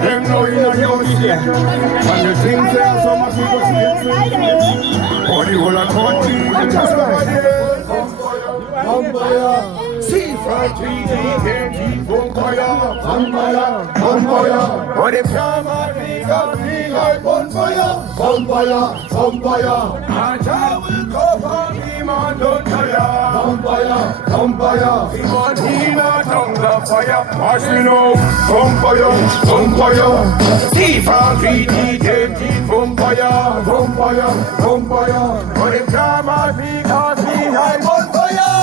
Them know in a young state. And the things there so much people see. For the whole of country, just like Vampire. See from 3D, Vampire. But if you're my nigga, we like bonfire. Vampire. And I will cover him and don't tire. Vampire. Him and him are tongue of fire. As we know, vampire. See from 3D, Vampire. But if you're my nigga, we like bonfire.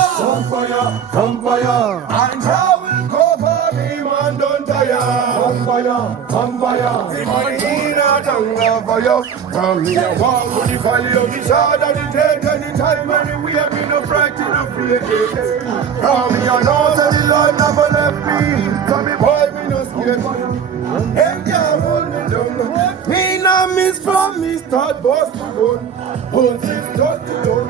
Vampire. And I will cover him and don't tire. Vampire. Him and him are tongue of fire. Come here, walk to the valley of the shadow of the dead. Anytime, anywhere, me no frightened of fear. Come here, know that the Lord never left me. Come me boy, me no scared. Them can't hold me down. Me no miss from me start bust me gun. Hold it dirty gun.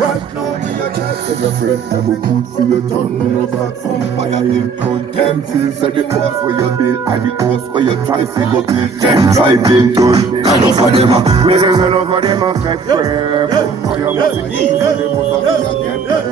Right now, me a chat to your friend. Never good for your tongue. No back from fire in town. Them feels like the house where you build. And the house where you try to go build. Them drive in town. Enough of them a misses, enough of them a fake prayer. Fire was in use. They must have been again.